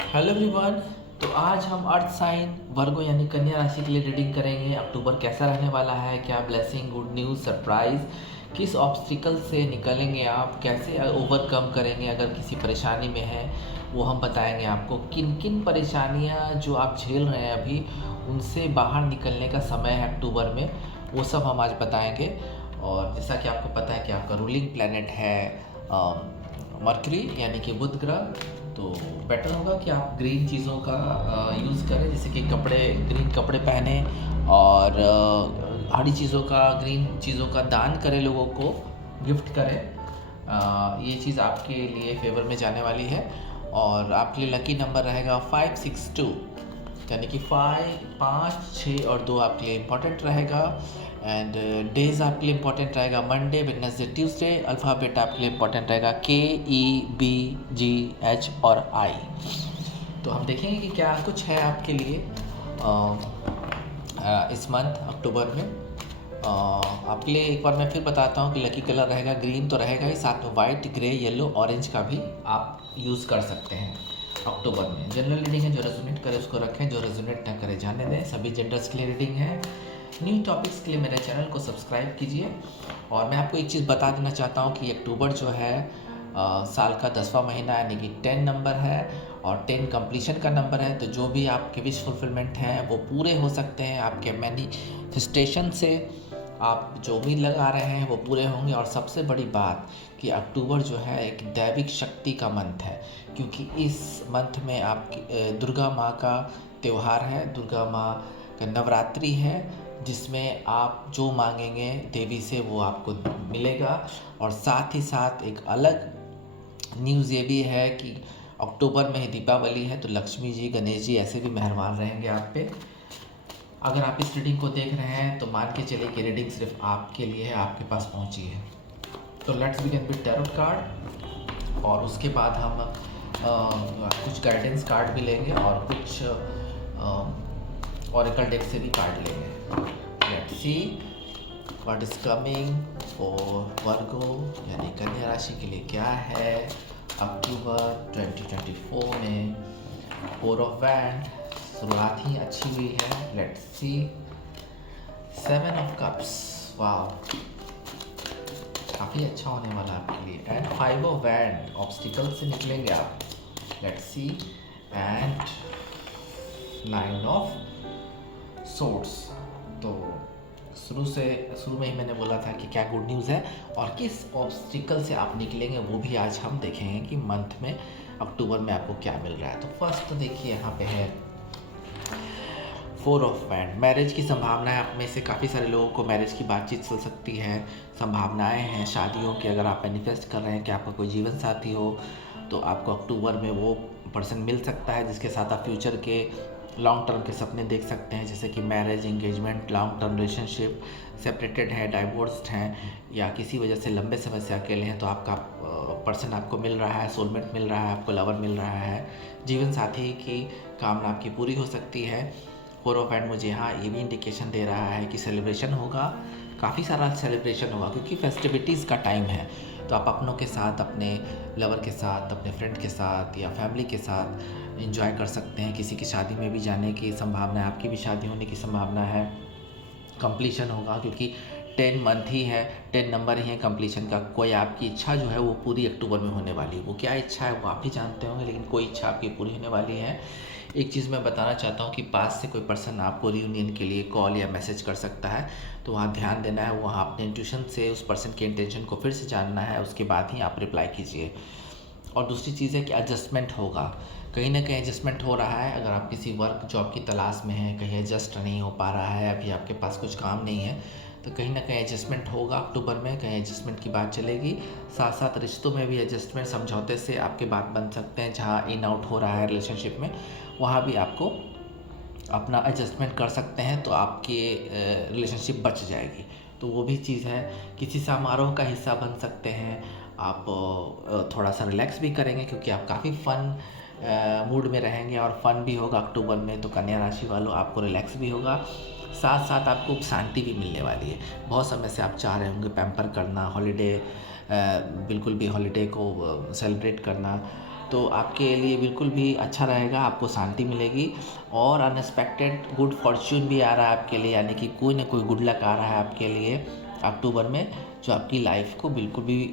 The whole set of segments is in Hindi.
Hello everyone. तो आज हम अर्थ साइन वर्गो यानी कन्या राशि के लिए रीडिंग करेंगे। अक्टूबर कैसा रहने वाला है, क्या ब्लेसिंग, गुड न्यूज़, सरप्राइज, किस ऑब्स्टिकल से निकलेंगे आप, कैसे ओवरकम करेंगे अगर किसी परेशानी में है, वो हम बताएंगे आपको। किन किन परेशानियां जो आप झेल रहे हैं अभी, उनसे बाहर निकलने का समय है अक्टूबर में, वो सब हम आज बताएंगे। और जैसा कि आपको पता है कि आपका रूलिंग प्लैनेट है मरकरी यानी कि बुध ग्रह। तो बेटर होगा कि आप ग्रीन चीज़ों का यूज़ करें, जैसे कि ग्रीन कपड़े पहने और हरी चीज़ों का, ग्रीन चीज़ों का दान करें, लोगों को गिफ्ट करें। ये चीज़ आपके लिए फेवर में जाने वाली है। और आपके लिए लकी नंबर रहेगा 562, यानी कि 5, 6 और 2 आपके लिए इम्पोर्टेंट रहेगा। एंड डेज आपके लिए इम्पोर्टेंट रहेगा मंडे, वेडनेसडे, ट्यूसडे। अल्फ़ाबेट आपके लिए इम्पोर्टेंट रहेगा KEBGH और I। तो हम देखेंगे कि क्या कुछ है आपके लिए इस मंथ अक्टूबर में। आपके लिए एक बार मैं फिर बताता हूँ कि लकी कलर रहेगा ग्रीन तो रहेगा ही, साथ में वाइट, ग्रे, येलो, ऑरेंज का भी आप यूज़ कर सकते हैं अक्टूबर में। जनरल रीडिंग है, जो रेजोनेट करे उसको रखें, जो रेजोनेट ना करे जाने दें। सभी जेंडर्स के लिए रीडिंग है। न्यू टॉपिक्स के लिए मेरे चैनल को सब्सक्राइब कीजिए। और मैं आपको एक चीज़ बता देना चाहता हूँ कि अक्टूबर जो है साल का 10वां महीना यानी कि 10 नंबर है और 10 कंप्लीशन का नंबर है। तो जो भी आपके विश फुलफिलमेंट हैं वो पूरे हो सकते हैं। आपके मैनिफेस्टेशन से आप जो उम्मीद लगा रहे हैं वो पूरे होंगे। और सबसे बड़ी बात कि अक्टूबर जो है एक दैविक शक्ति का मंथ है, क्योंकि इस मंथ में आपकी दुर्गा माँ का त्यौहार है, दुर्गा माँ का नवरात्रि है, जिसमें आप जो मांगेंगे देवी से वो आपको मिलेगा। और साथ ही साथ एक अलग न्यूज़ ये भी है कि अक्टूबर में ही दीपावली है, तो लक्ष्मी जी, गणेश जी ऐसे भी मेहरबान रहेंगे आप पे। अगर आप इस रीडिंग को देख रहे हैं तो मान के चलिए कि रीडिंग सिर्फ आपके लिए है, आपके पास पहुंची है। तो let's begin with tarot card, और उसके बाद हम कुछ गाइडेंस कार्ड भी लेंगे और कुछ ओरेकल डेक से भी कार्ड लेंगे। Let's see what is coming for Virgo यानी कन्या राशि के लिए क्या है अक्टूबर 2024 में। 4 ऑफ वैंड, शुरुआत ही अच्छी हुई है। Let's see 7 of cups, wow काफ़ी अच्छा होने वाला है आपके लिए। एंड 5 ऑफ वैंड, ऑब्स्टिकल से निकलेंगे आप। Let's see and 9 of swords. तो शुरू में ही मैंने बोला था कि क्या गुड न्यूज़ है और किस ऑब्स्टिकल से आप निकलेंगे, वो भी आज हम देखेंगे कि मंथ में अक्टूबर में आपको क्या मिल रहा है। तो फर्स्ट तो देखिए यहाँ पे है 4 ऑफ वैंड, मैरिज की संभावनाएं। आप में से काफ़ी सारे लोगों को मैरिज की बातचीत चल सकती है, संभावनाएं हैं शादियों की। अगर आप मैनिफेस्ट कर रहे हैं कि आपका कोई जीवन साथी हो, तो आपको अक्टूबर में वो पर्सन मिल सकता है जिसके साथ आप फ्यूचर के लॉन्ग टर्म के सपने देख सकते हैं, जैसे कि marriage, engagement, long term relationship, separated है, डाइवोर्स्ड हैं, या किसी वजह से लंबे समय से अकेले हैं, तो आपका पर्सन आपको मिल रहा है, सोलमेट मिल रहा है, आपको लवर मिल रहा है, जीवन साथी की कामना आपकी पूरी हो सकती है। 4 ऑफ वैंड मुझे यहाँ ये भी इंडिकेशन दे रहा है कि सेलिब्रेशन होगा, काफ़ी सारा सेलिब्रेशन होगा, क्योंकि फेस्टिविटीज़ का टाइम है। तो आप अपनों के साथ, अपने लवर के साथ, अपने फ्रेंड के साथ या फैमिली के साथ एंजॉय कर सकते हैं। किसी की शादी में भी जाने की संभावना है, आपकी भी शादी होने की संभावना है। कंप्लीशन होगा क्योंकि 10 मंथ ही है, 10 नंबर ही है कंप्लीशन का। कोई आपकी इच्छा जो है वो पूरी अक्टूबर में होने वाली है। वो क्या इच्छा है वो आप ही जानते होंगे, लेकिन कोई इच्छा आपकी पूरी होने वाली है। एक चीज़ मैं बताना चाहता हूँ कि पास से कोई पर्सन आपको रियूनियन के लिए कॉल या मैसेज कर सकता है, तो वहाँ ध्यान देना है। वहाँ अपने इंट्यूशन से उस पर्सन के इंटेंशन को फिर से जानना है, उसके बाद ही आप रिप्लाई कीजिए। और दूसरी चीज़ है कि एडजस्टमेंट होगा, कहीं ना कहीं एडजस्टमेंट हो रहा है। अगर आप किसी वर्क जॉब की तलाश में हैं, कहीं एडजस्ट नहीं हो पा रहा है, अभी आपके पास कुछ काम नहीं है, तो कहीं ना कहीं एडजस्टमेंट होगा अक्टूबर में, कहीं एडजस्टमेंट की बात चलेगी। साथ साथ रिश्तों में भी एडजस्टमेंट, समझौते से आपके बात बन सकते हैं। जहाँ इन आउट हो रहा है रिलेशनशिप में, वहाँ भी आपको अपना एडजस्टमेंट कर सकते हैं, तो आपकी रिलेशनशिप बच जाएगी। तो वो भी चीज़ है। किसी समारोह का हिस्सा बन सकते हैं आप, थोड़ा सा रिलैक्स भी करेंगे क्योंकि आप काफ़ी फ़न मूड में रहेंगे और फ़न भी होगा अक्टूबर में। तो कन्या राशि वालों, आपको रिलैक्स भी होगा, साथ साथ आपको शांति भी मिलने वाली है। बहुत समय से आप चाह रहे होंगे पैम्पर करना, हॉलीडे, बिल्कुल भी हॉलीडे को सेलिब्रेट करना, तो आपके लिए बिल्कुल भी अच्छा रहेगा, आपको शांति मिलेगी और अनएक्सपेक्टेड गुड फॉर्च्यून भी आ रहा है आपके लिए, यानी कि कोई ना कोई गुड लक आ रहा है आपके लिए अक्टूबर में, जो आपकी लाइफ को बिल्कुल भी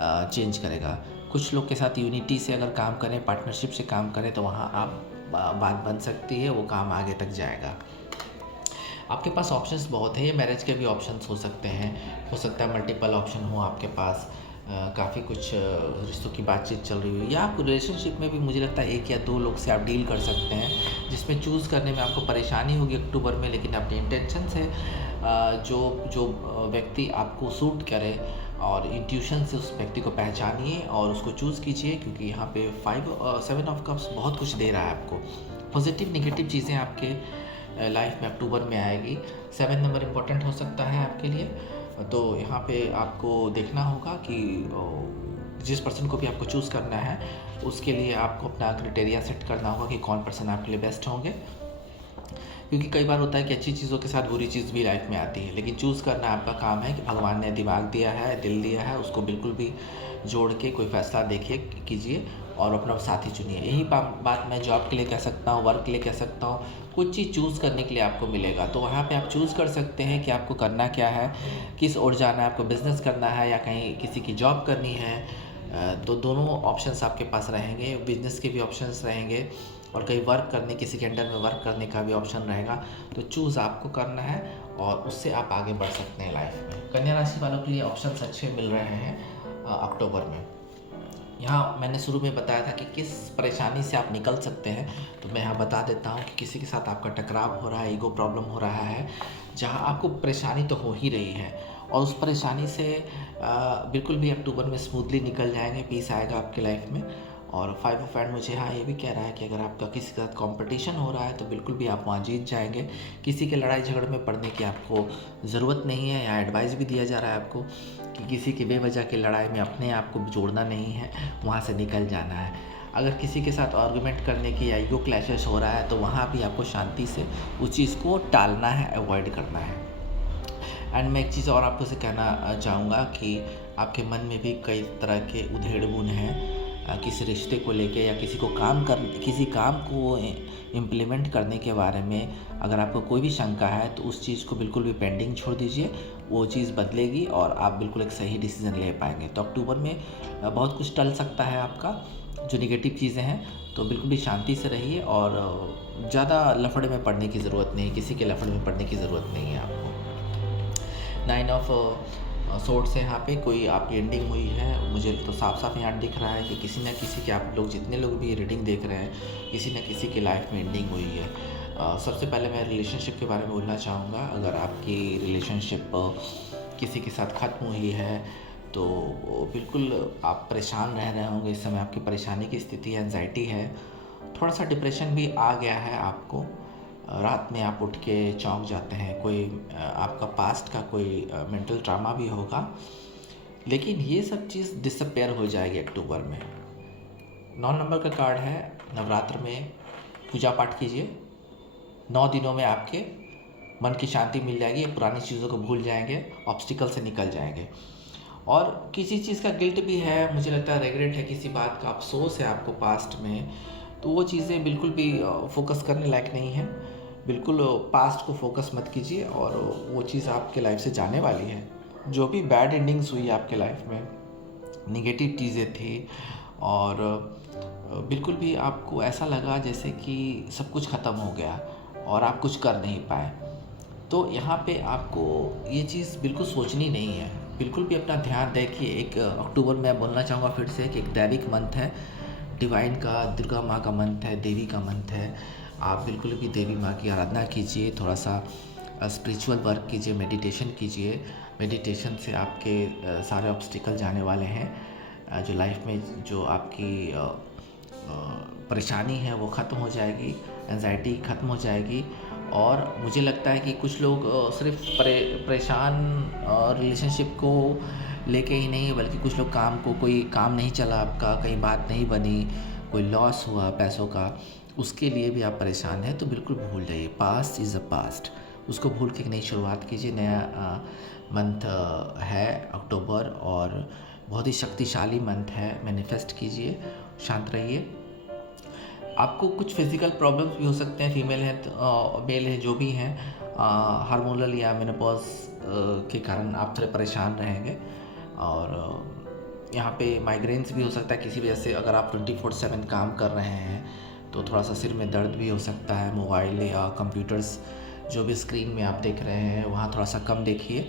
चेंज करेगा। कुछ लोग के साथ यूनिटी से अगर काम करें, पार्टनरशिप से काम करें, तो वहाँ आप बात बन सकती है, वो काम आगे तक जाएगा। आपके पास ऑप्शंस बहुत हैं, ये मैरिज के भी ऑप्शंस हो सकते हैं, हो सकता है मल्टीपल ऑप्शन हो आपके पास, काफ़ी कुछ रिश्तों की बातचीत चल रही हो, या आप रिलेशनशिप में भी मुझे लगता है 1 या 2 लोग से आप डील कर सकते हैं, जिसमें चूज़ करने में आपको परेशानी होगी अक्टूबर में, लेकिन अपने इंटेंशन से जो जो व्यक्ति आपको सूट करे और इंट्यूशन से उस व्यक्ति को पहचानिए और उसको चूज़ कीजिए, क्योंकि यहाँ पे 7 ऑफ कप्स बहुत कुछ दे रहा है आपको। पॉजिटिव नेगेटिव चीज़ें आपके लाइफ में अक्टूबर में आएगी। 7 नंबर इम्पोर्टेंट हो सकता है आपके लिए, तो यहाँ पे आपको देखना होगा कि जिस पर्सन को भी आपको चूज़ करना है, उसके लिए आपको अपना क्राइटेरिया सेट करना होगा कि कौन पर्सन आपके लिए बेस्ट होंगे, क्योंकि कई बार होता है कि अच्छी चीज़ों के साथ बुरी चीज़ भी लाइफ में आती है, लेकिन चूज़ करना आपका काम है कि भगवान ने दिमाग दिया है, दिल दिया है, उसको बिल्कुल भी जोड़ के कोई फैसला देखिए, कीजिए और अपना साथी चुनिए। यही बात मैं जॉब के लिए कह सकता हूँ, वर्क के लिए कह सकता हूँ, कुछ चीज़ चूज़ करने के लिए आपको मिलेगा, तो वहाँ पे आप चूज़ कर सकते हैं कि आपको करना क्या है, किस ओर जाना है, आपको बिज़नेस करना है या कहीं किसी की जॉब करनी है। तो दोनों ऑप्शंस आपके पास रहेंगे, बिज़नेस के भी ऑप्शंस रहेंगे और कहीं वर्क करने, किसी के अंडर में वर्क करने का भी ऑप्शन रहेगा, तो चूज़ आपको करना है और उससे आप आगे बढ़ सकते हैं लाइफ में। कन्या राशि वालों के लिए ऑप्शंस अच्छे मिल रहे हैं अक्टूबर में। यहाँ मैंने शुरू में बताया था कि किस परेशानी से आप निकल सकते हैं, तो मैं यहाँ बता देता हूँ कि किसी के साथ आपका टकराव हो रहा है, ईगो प्रॉब्लम हो रहा है, जहाँ आपको परेशानी तो हो ही रही है और उस परेशानी से बिल्कुल भी अक्टूबर में स्मूथली निकल जाएंगे, पीस आएगा आपके लाइफ में। और 5 ऑफ हैंड मुझे हाँ ये भी कह रहा है कि अगर आपका किसी के साथ कंपटीशन हो रहा है, तो बिल्कुल भी आप वहाँ जीत जाएंगे। किसी के लड़ाई झगड़े में पड़ने की आपको ज़रूरत नहीं है। यहाँ एडवाइस भी दिया जा रहा है आपको कि किसी की बेवजह की लड़ाई में अपने आप को जोड़ना नहीं है, वहाँ से निकल जाना है। अगर किसी के साथ आर्गूमेंट करने की या ईगो क्लैशेस हो रहा है, तो वहाँ भी आपको शांति से उस चीज़ को टालना है, अवॉइड करना है। एंड मैं एक चीज़ और आपको से कहना चाहूँगा कि आपके मन में भी कई तरह के उधेड़ बुन हैं, किसी रिश्ते को लेके या किसी काम को इम्प्लीमेंट करने के बारे में अगर आपको कोई भी शंका है, तो उस चीज़ को बिल्कुल भी पेंडिंग छोड़ दीजिए, वो चीज़ बदलेगी और आप बिल्कुल एक सही डिसीज़न ले पाएंगे। तो अक्टूबर में बहुत कुछ टल सकता है आपका, जो निगेटिव चीज़ें हैं, तो बिल्कुल भी शांति से रहिए और ज़्यादा लफड़े में पड़ने की ज़रूरत नहीं, किसी के लफड़े में पड़ने की ज़रूरत नहीं है आपको। 9 ऑफ सोर्ड से यहाँ पे कोई आपकी एंडिंग हुई है, मुझे तो साफ साफ यहाँ दिख रहा है कि किसी न किसी के, आप लोग जितने लोग भी रीडिंग देख रहे हैं, किसी न किसी की लाइफ में एंडिंग हुई है। सबसे पहले मैं रिलेशनशिप के बारे में बोलना चाहूँगा। अगर आपकी रिलेशनशिप किसी के साथ ख़त्म हुई है, तो बिल्कुल आप परेशान रह रहे होंगे इस समय, आपकी परेशानी की स्थिति एंजाइटी है, थोड़ा सा डिप्रेशन भी आ गया है आपको, रात में आप उठ के चौंक जाते हैं, कोई आपका पास्ट का कोई मेंटल ट्रामा भी होगा, लेकिन ये सब चीज़ डिसअपेयर हो जाएगी अक्टूबर में। 9 नंबर का कार्ड है, नवरात्र में पूजा पाठ कीजिए, 9 दिनों में आपके मन की शांति मिल जाएगी, पुरानी चीज़ों को भूल जाएंगे, ऑब्स्टिकल से निकल जाएंगे। और किसी चीज़ का गिल्ट भी है, मुझे लगता है रेग्रेट है, किसी बात का अफसोस है आपको पास्ट में, तो वो चीज़ें बिल्कुल भी फोकस करने लायक नहीं है। बिल्कुल पास्ट को फोकस मत कीजिए और वो चीज़ आपके लाइफ से जाने वाली है। जो भी बैड एंडिंग्स हुई आपके लाइफ में, निगेटिव चीज़ें थी और बिल्कुल भी आपको ऐसा लगा जैसे कि सब कुछ ख़त्म हो गया और आप कुछ कर नहीं पाए, तो यहाँ पे आपको ये चीज़ बिल्कुल सोचनी नहीं है। बिल्कुल भी अपना ध्यान देखिए। एक अक्टूबर में बोलना चाहूँगा फिर से कि एक दैविक मंथ है, डिवाइन का, दुर्गा माँ का मंथ है, देवी का मंथ है। आप बिल्कुल भी देवी माँ की आराधना कीजिए, थोड़ा सा स्पिरिचुअल वर्क कीजिए, मेडिटेशन कीजिए। मेडिटेशन से आपके सारे ऑब्स्टिकल जाने वाले हैं। जो लाइफ में जो आपकी परेशानी है वो ख़त्म हो जाएगी, एंजाइटी ख़त्म हो जाएगी। और मुझे लगता है कि कुछ लोग सिर्फ परेशान रिलेशनशिप को लेके ही नहीं, बल्कि कुछ लोग कोई काम नहीं चला आपका, कहीं बात नहीं बनी, कोई लॉस हुआ पैसों का, उसके लिए भी आप परेशान हैं, तो बिल्कुल भूल जाइए। पास्ट इज़ अ पास्ट, उसको भूल के एक नई शुरुआत कीजिए। नया मंथ है अक्टूबर और बहुत ही शक्तिशाली मंथ है, मैनिफेस्ट कीजिए शांत रहिए। आपको कुछ फिज़िकल प्रॉब्लम्स भी हो सकते हैं, फीमेल है तो मेल है जो भी हैं, हार्मोनल या मेनोपॉज़ के कारण आप थोड़े परेशान रहेंगे। और यहाँ पे माइग्रेन्स भी हो सकता है किसी वजह से। अगर आप 24/7 काम कर रहे हैं तो थोड़ा सा सिर में दर्द भी हो सकता है। मोबाइल या कंप्यूटर्स जो भी स्क्रीन में आप देख रहे हैं वहाँ थोड़ा सा कम देखिए,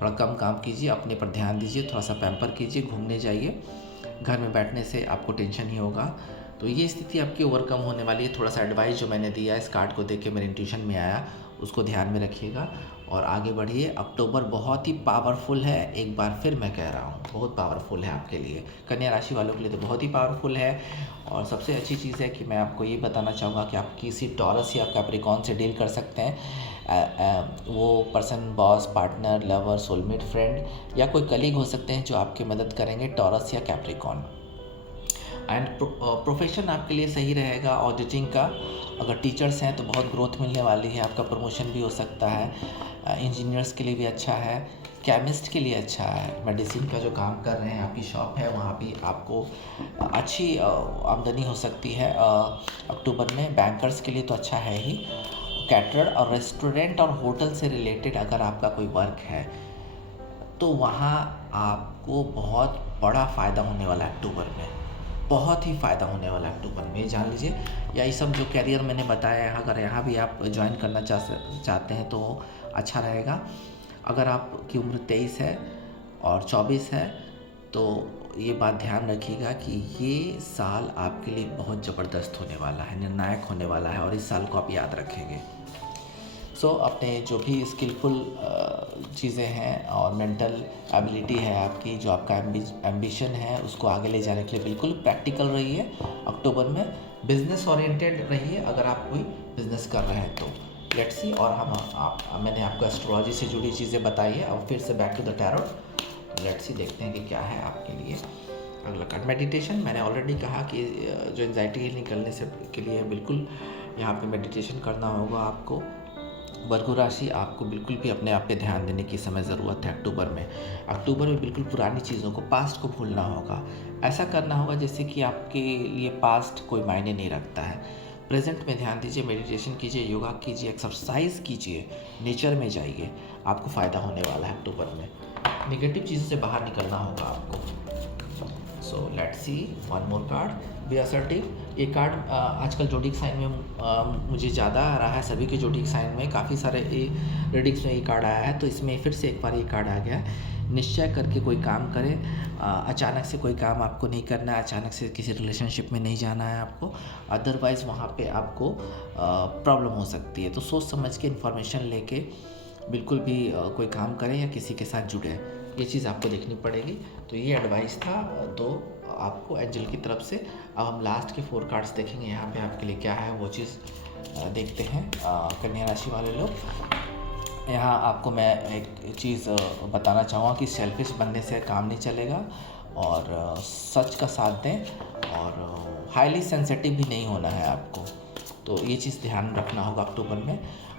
थोड़ा कम काम कीजिए, अपने पर ध्यान दीजिए, थोड़ा सा पैम्पर कीजिए, घूमने जाइए। घर में बैठने से आपको टेंशन ही होगा। तो ये स्थिति आपकी ओवरकम होने वाली है। थोड़ा सा एडवाइस जो मैंने दिया इस कार्ड को देख के मेरे इंट्यूशन में आया, उसको ध्यान में रखिएगा और आगे बढ़िए। अक्टूबर बहुत ही पावरफुल है, एक बार फिर मैं कह रहा हूँ, बहुत पावरफुल है आपके लिए। कन्या राशि वालों के लिए तो बहुत ही पावरफुल है। और सबसे अच्छी चीज़ है कि मैं आपको ये बताना चाहूँगा कि आप किसी टॉरस या कैप्रिकॉर्न से डील कर सकते हैं। वो person boss, partner, lover, soulmate, friend या कोई कलीग हो सकते हैं जो आपकी मदद करेंगे, टॉरस या कैप्रिकॉर्न। एंड प्रोफेशन आपके लिए सही रहेगा ऑडिटिंग का। अगर टीचर्स हैं तो बहुत ग्रोथ मिलने वाली है, आपका प्रमोशन भी हो सकता है। इंजीनियर्स के लिए भी अच्छा है, केमिस्ट के लिए अच्छा है। मेडिसिन का जो काम कर रहे हैं, आपकी शॉप है, वहाँ भी आपको अच्छी आमदनी हो सकती है अक्टूबर में। बैंकर्स के लिए तो अच्छा है ही। कैटरर और रेस्टोरेंट और होटल से रिलेटेड अगर आपका कोई वर्क है तो वहाँ आपको बहुत बड़ा फ़ायदा होने वाला है अक्टूबर में, बहुत ही फ़ायदा होने वाला है अक्टूबर में, जान लीजिए। या ये सब जो कैरियर मैंने बताया है, अगर यहाँ भी आप ज्वाइन करना चाहते हैं तो अच्छा रहेगा। अगर आपकी उम्र 23 है और 24 है तो ये बात ध्यान रखिएगा कि ये साल आपके लिए बहुत ज़बरदस्त होने वाला है, निर्णायक होने वाला है और इस साल को आप याद रखेंगे। अपने जो भी स्किलफुल चीज़ें हैं और मेंटल एबिलिटी है आपकी, जो आपका एम्बिशन है, उसको आगे ले जाने के लिए बिल्कुल प्रैक्टिकल रहिए। अक्टूबर में बिजनेस ओरिएंटेड रहिए अगर आप कोई बिजनेस कर रहे हैं तो। Let's see. और मैंने आपको एस्ट्रोलॉजी से जुड़ी चीज़ें बताई है। अब फिर से back to the tarot. Let's see, देखते हैं कि क्या है आपके लिए अगला कार्ड। मेडिटेशन, मैंने ऑलरेडी कहा कि जो एंजाइटी है निकलने से के लिए बिल्कुल यहाँ पे मेडिटेशन करना होगा आपको। वर्गो राशि, आपको बिल्कुल भी अपने आप पे ध्यान देने की समय ज़रूरत है अक्टूबर में। अक्टूबर में बिल्कुल पुरानी चीज़ों को, पास्ट को भूलना होगा। ऐसा करना होगा जैसे कि आपके लिए पास्ट कोई मायने नहीं रखता है। प्रेजेंट में ध्यान दीजिए, मेडिटेशन कीजिए, योगा कीजिए, एक्सरसाइज कीजिए, नेचर में जाइए, आपको फ़ायदा होने वाला है अक्टूबर में। नेगेटिव चीज़ों से बाहर निकलना होगा आपको। So let's see one more card, be assertive. ये कार्ड आजकल जोडिक साइन में मुझे ज़्यादा आ रहा है। सभी के जोडिक साइन में काफ़ी सारे रीडिंग्स में ये कार्ड आया है, तो इसमें फिर से एक बार ये कार्ड आ गया है। निश्चय करके कोई काम करें। अचानक से कोई काम आपको नहीं करना है, अचानक से किसी रिलेशनशिप में नहीं जाना है आपको, अदरवाइज़ वहाँ पे आपको प्रॉब्लम हो सकती है। तो सोच समझ के इन्फॉर्मेशन लेके बिल्कुल भी कोई काम करें या किसी के साथ जुड़े, ये चीज़ आपको देखनी पड़ेगी। तो ये एडवाइस था दो आपको एंजल की तरफ से। अब हम लास्ट के 4 कार्ड्स देखेंगे यहाँ पे आपके लिए क्या है वो चीज़ देखते हैं। कन्या राशि वाले लोग, यहाँ आपको मैं एक चीज़ बताना चाहूँगा कि सेल्फिश बनने से काम नहीं चलेगा और सच का साथ दें और हाईली सेंसिटिव भी नहीं होना है आपको। तो ये चीज़ ध्यान रखना होगा अक्टूबर में।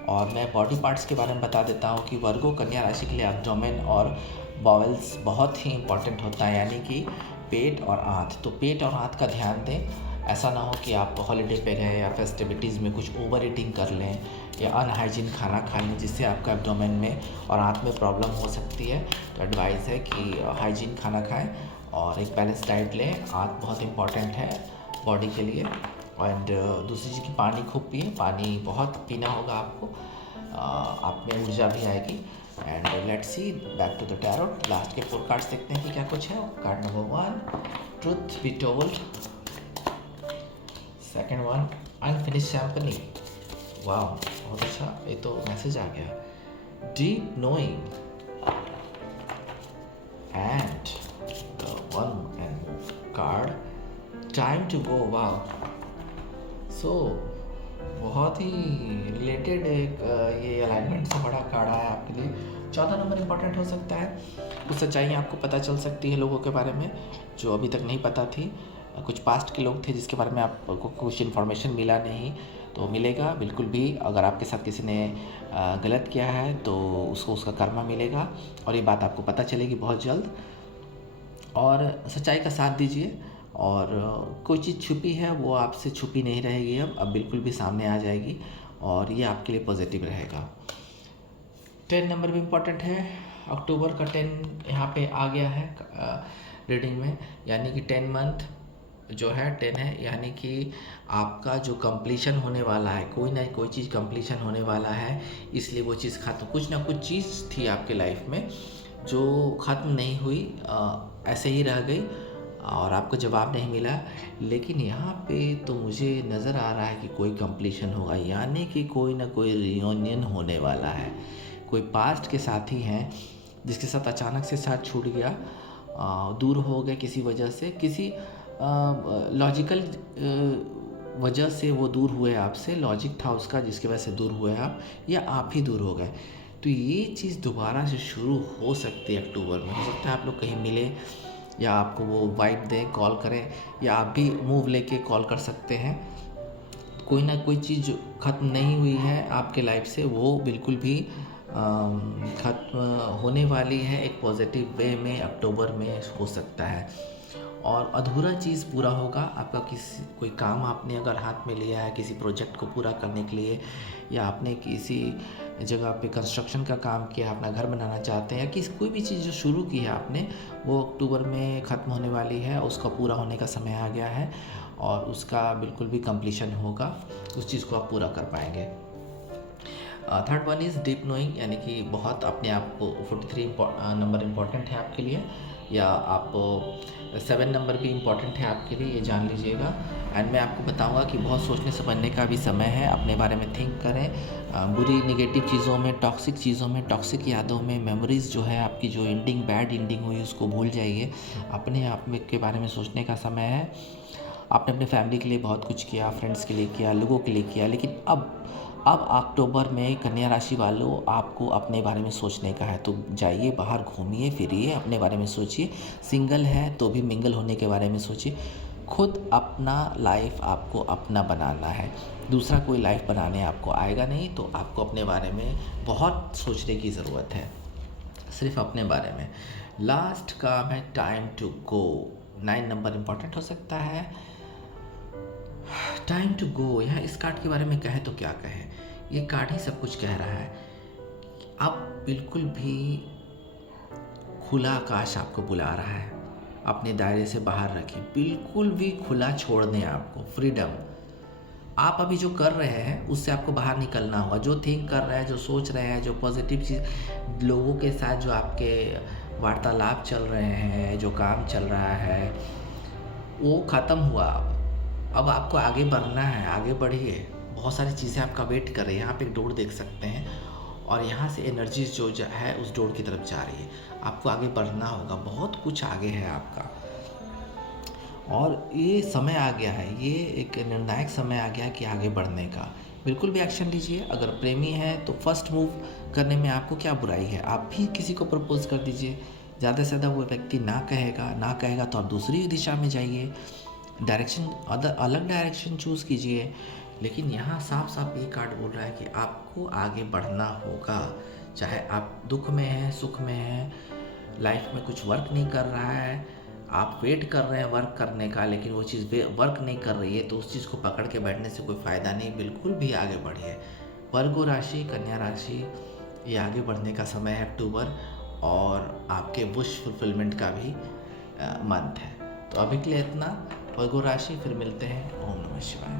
और मैं बॉडी पार्ट्स के बारे में बता देता हूँ कि वर्गो कन्या राशि के लिए एब्डोमेन और बॉवल्स बहुत ही इंपॉर्टेंट होता है, यानी कि पेट और आँत। तो पेट और आँत का ध्यान दें। ऐसा ना हो कि आप हॉलीडे पे गए या फेस्टिविटीज़ में कुछ ओवर ईटिंग कर लें या अनहाइजीन खाना खा लें, जिससे आपका एब्डोमेन में और आँत में प्रॉब्लम हो सकती है। तो एडवाइस है कि हाइजीन खाना खाएं और एक बैलेंस डाइट लें। आँत बहुत इंपॉर्टेंट है बॉडी के लिए। एंड दूसरी चीज़ की पानी खूब पिए, पानी बहुत पीना होगा आपको, आप में ऊर्जा भी आएगी। And let's see back to the tarot. Last के 4 कार्ड्स देखते हैं कि क्या कुछ है। Card number 1, truth be told. Second one, unfinished symphony. वाह, बहुत अच्छा, ये तो मैसेज आ गया। Deep knowing and the one and card, time to go. वाह, सो बहुत ही रिलेटेड एक ये अलाइनमेंट से बड़ा कार्ड आया आपके लिए। 14 नंबर इम्पॉर्टेंट हो सकता है। कुछ सच्चाइयाँ आपको पता चल सकती है लोगों के बारे में जो अभी तक नहीं पता थी। कुछ पास्ट के लोग थे जिसके बारे में आपको कुछ इन्फॉर्मेशन मिला नहीं, तो मिलेगा बिल्कुल भी। अगर आपके साथ किसी ने गलत किया है तो उसको उसका कर्मा मिलेगा और ये बात आपको पता चलेगी बहुत जल्द। और सच्चाई का साथ दीजिए और कोई चीज़ छुपी है वो आपसे छुपी नहीं रहेगी, अब बिल्कुल भी सामने आ जाएगी और ये आपके लिए पॉजिटिव रहेगा। 10 नंबर भी इम्पॉर्टेंट है। अक्टूबर का 10 यहाँ पे आ गया है रीडिंग में, यानी कि 10 मंथ जो है 10 है, यानी कि आपका जो कंप्लीशन होने वाला है, कोई ना कोई चीज़ कंप्लीशन होने वाला है, इसलिए वो चीज़ ख़त्म, कुछ ना कुछ चीज़ थी आपके लाइफ में जो ख़त्म नहीं हुई, ऐसे ही रह गई और आपको जवाब नहीं मिला। लेकिन यहाँ पे तो मुझे नज़र आ रहा है कि कोई कंप्लीशन होगा, यानी कि कोई ना कोई रियूनियन होने वाला है। कोई पास्ट के साथी हैं जिसके साथ अचानक से साथ छूट गया, दूर हो गए किसी वजह से, किसी लॉजिकल वजह से वो दूर हुए आपसे, लॉजिक था उसका जिसकी वजह से दूर हुए आप, या आप ही दूर हो गए। तो ये चीज़ दोबारा से शुरू हो सकती है अक्टूबर में। हो सकता है आप लोग कहीं मिले या आपको वो वाइब दें, कॉल करें, या आप भी मूव लेके कॉल कर सकते हैं। कोई ना कोई चीज़ जो ख़त्म नहीं हुई है आपके लाइफ से, वो बिल्कुल भी ख़त्म होने वाली है एक पॉजिटिव वे में, अक्टूबर में हो सकता है। और अधूरा चीज़ पूरा होगा आपका, किसी कोई काम आपने अगर हाथ में लिया है किसी प्रोजेक्ट को पूरा करने के लिए, या आपने किसी जगह पे कंस्ट्रक्शन का काम किया, अपना घर बनाना चाहते हैं, या किसी कोई भी चीज़ जो शुरू की है आपने, वो अक्टूबर में ख़त्म होने वाली है, उसका पूरा होने का समय आ गया है और उसका बिल्कुल भी कंप्लीशन होगा, उस चीज़ को आप पूरा कर पाएंगे। Third one is deep knowing, यानी कि बहुत अपने आप को, 43 नंबर इम्पॉर्टेंट है आपके लिए, या आप 7 नंबर भी इम्पॉर्टेंट है आपके लिए, ये जान लीजिएगा। एंड मैं आपको बताऊंगा कि बहुत सोचने समझने का भी समय है, अपने बारे में थिंक करें, बुरी निगेटिव चीज़ों में, टॉक्सिक चीज़ों में, टॉक्सिक यादों में, मेमोरीज़ जो है आपकी, जो एंडिंग बैड एंडिंग हुई उसको भूल जाइए, अपने आप में के बारे में सोचने का समय है। आपने अपने फैमिली के लिए बहुत कुछ किया, फ्रेंड्स के लिए किया, लोगों के लिए किया, लेकिन अब अक्टूबर में कन्या राशि वालों आपको अपने बारे में सोचने का है। तो जाइए बाहर, घूमिए फिरिए, अपने बारे में सोचिए। सिंगल है तो भी मिंगल होने के बारे में सोचिए। खुद अपना लाइफ आपको अपना बनाना है, दूसरा कोई लाइफ बनाने आपको आएगा नहीं। तो आपको अपने बारे में बहुत सोचने की ज़रूरत है, सिर्फ अपने बारे में। लास्ट काम है टाइम टू गो। 9 नंबर इम्पॉर्टेंट हो सकता है। टाइम टू गो, यहाँ इस कार्ड के बारे में कहें तो क्या कहें, ये कार्ड ही सब कुछ कह रहा है। अब बिल्कुल भी खुला आकाश आपको बुला रहा है, अपने दायरे से बाहर रखिए, बिल्कुल भी खुला छोड़ दें आपको, फ्रीडम। आप अभी जो कर रहे हैं उससे आपको बाहर निकलना होगा, जो थिंक कर रहे हैं, जो सोच रहे हैं, जो पॉजिटिव चीज़, लोगों के साथ जो आपके वार्तालाप चल रहे हैं, जो काम चल रहा है, वो ख़त्म हुआ। अब आपको आगे बढ़ना है, आगे बढ़िए। बहुत सारी चीज़ें आपका वेट कर रही है। यहाँ पे एक डोर देख सकते हैं और यहाँ से एनर्जी जो है उस डोर की तरफ जा रही है। आपको आगे बढ़ना होगा, बहुत कुछ आगे है आपका, और ये समय आ गया है, ये एक निर्णायक समय आ गया है कि आगे बढ़ने का। बिल्कुल भी एक्शन लीजिए। अगर प्रेमी है तो फर्स्ट मूव करने में आपको क्या बुराई है, आप भी किसी को प्रपोज कर दीजिए। ज़्यादा से ज़्यादा वो व्यक्ति ना कहेगा तो आप दूसरी दिशा में जाइए, डायरेक्शन अलग डायरेक्शन चूज़ कीजिए। लेकिन यहाँ साफ साफ ये कार्ड बोल रहा है कि आपको आगे बढ़ना होगा, चाहे आप दुख में हैं, सुख में हैं, लाइफ में कुछ वर्क नहीं कर रहा है, आप वेट कर रहे हैं वर्क करने का, लेकिन वो चीज़ वर्क नहीं कर रही है, तो उस चीज़ को पकड़ के बैठने से कोई फ़ायदा नहीं, बिल्कुल भी आगे बढ़िए। वर्गो राशि, कन्या राशि, ये आगे बढ़ने का समय है अक्टूबर, और आपके विश फुलफिलमेंट का भी मंथ है। तो अभी के लिए इतना। वर्गो राशि, फिर मिलते हैं। ओम नमः शिवाय।